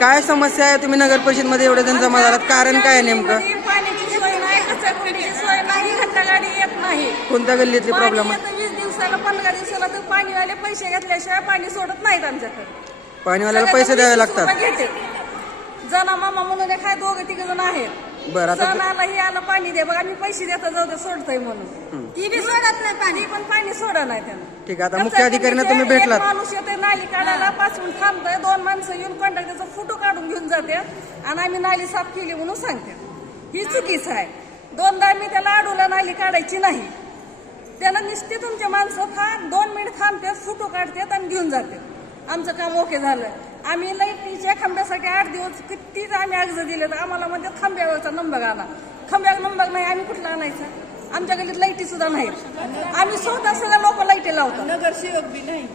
काय समस्या आहे? तुम्ही नगर परिषद मध्ये एवढे जण जमा झालात, कारण काय आहे नेमकं? पाण्याची सोय नाही, कचराकुंडीची सोय नाही, घंटागाडी येत नाही. कोणत्या गल्लीतली प्रॉब्लेम आहे? 20 दिवसाला 15 दिवसाला तर पाणीवाले पैसे घेतल्याशिवाय पाणी सोडत नाहीत आमच्याकडे. पाणीवाल्याला पैसे द्यावे लागतात. जना मामा म्हणून काय 2-3 जण आहेत. बरं, आता सणाला ही आलं पाणी दे बघ, आम्ही पैसे देता जाऊ दे सोडतोय म्हणून ती बी सोडत नाही पाणी, पण पाणी सोडत नाही त्यानं. ठीक आहे, आता मुख्य अधिकाऱ्यांना तुम्ही भेटलात. माणूस येते नाली काढायला पासून थांबतोय, 2 माणसं येऊन कंडक्टरचा फोटो काढून घेऊन जाते आणि आम्ही नाली साफ केली म्हणून सांगते. ही चुकीच आहे. 2दा मी त्याला अडवलं नाली काढायची नाही, त्यानं नुसते तुमचे माणसं 2 मिनिट थांबते, फोटो काढतात आणि घेऊन जाते. आमचं काम ओके झालं. आम्ही लाईटीच्या खांब्यासाठी 8 दिवस कितीच आम्ही अर्ज दिले, तर आम्हाला म्हणजे खांब्यावरचा नंबर आणा. खांब्यावर नंबर नाही, आम्ही कुठला आणायचा? आमच्या गल्लीत लाईटी सुद्धा नाहीत. आम्ही स्वतः सगळ्या लोक लाईटी लावतो. नगरसेवक बी नाही,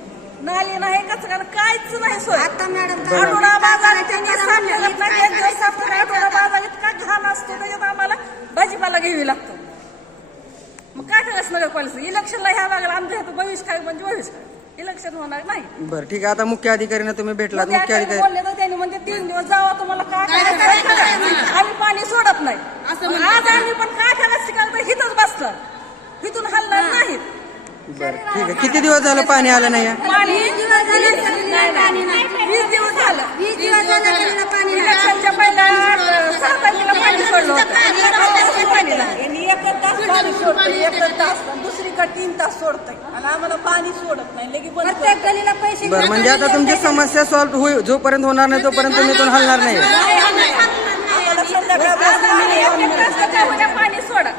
नाली नाही, कचरा काहीच नाही सोय. आता मॅडम आठवडा बाजार त्यांनी साफ करत नाही, 1 दिवस साफ करत. आठवडा बाजार इतका घाण असतो, त्याच्यात आम्हाला भाजीपाला घ्यावी लागतो. मग काय करायचं नगरपालिका? इलेक्शनला ह्या लागला आमच्या ह्याचं भविष्य काय म्हणजे भविष्य काय? इलेक्शन होणार नाही. बरं, ठीक आहे, आता मुख्य अधिकाऱ्यांना तुम्ही भेटलात. मुख्य अधिकारी बोलले तर त्यांनी म्हणजे 3 दिवस जावा, तुम्हाला काय करायचं? आम्ही पाणी सोडत नाही. आज आम्ही पण काय करायचं शिकायला तर हिथंच बसलं, हिथून हलणार नाहीत. बरं, ठीक आहे. किती दिवस झालं पाणी आलं नाही? पाणी 20 दिवस झालं. इलेक्शनच्या पहिल्या 6 तारखेला पाणी सोडलं होतं. पाणी नाही, 1 तास पाणी सोडतं, 1 तास दुसरीकडे 3 तास सोडतंय आणि आम्हाला पाणी सोडत नाही. लगेच प्रत्येक गलीला पैसे. बरं, म्हणजे आता तुमची समस्या सॉल्व्ह होईल, जोपर्यंत होणार नाही तोपर्यंत तुम्ही इथून हलणार नाही. पाणी सोडा,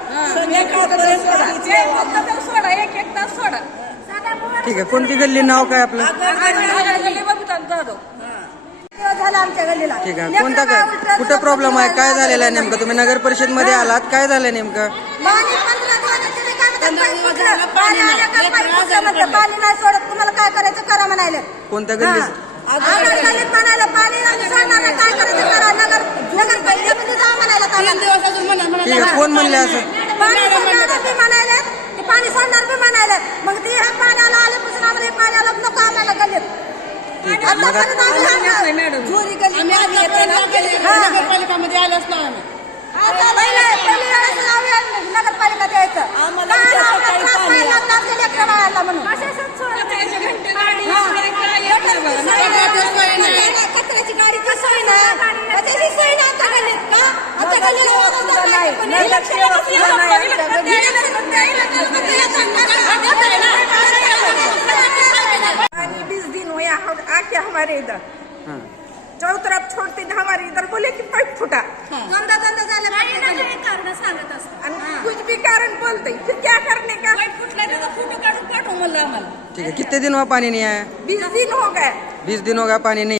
सोडा, 1 तास सोडा. ठीक आहे, कोणती गल्ली, नाव काय आपलं? जाधव. आमच्या गल्लीला. ठीक आहे, कोणता काय कुठं प्रॉब्लेम आहे? काय झालेलं आहे नेमकं? तुम्ही नगर परिषद मध्ये आलात, काय झालंय नेमकं? पाणी नाही सोडत, तुम्हाला काय करायचं करा म्हणाले. कोणत्या गल्लीत? म्हणाले पाणी सोडणार नाही, काय करायचं करा. नगर परिषदेमध्ये जा म्हणायला. 3 दिवस अजून म्हणा. ठीक आहे, कोण म्हणले असं? पाणी सोडणार बी म्हणाले, पाणी सोडणार बी म्हणाले. मग ते ह्या पाण्याला आल्यापासून आम्हाला हे पाण्याला नको आम्हाला गल्लीत. नगरपालिकामध्ये आलोच ना आम्ही. नगरपालिका द्यायचं म्हणून कचऱ्याची गाडी सोय नाही, सोय नहीं. 20 दिन हुआ आके हमारे इधर चारों तरफ छोड़ते थे, हमारे इधर बोले कि पाइप फूटा. गंदा झालं कारण सांगत असतं. कुछ भी कारण बोलते, फिर क्या करने का? पाइप फुटला तो फोटो काढून पाठव म्हणलं आम्हाला. ठीक है, कितने दिन हुआ पानी नहीं आया? 20 दिन हो गए. 20 दिन हो गया पानी नहीं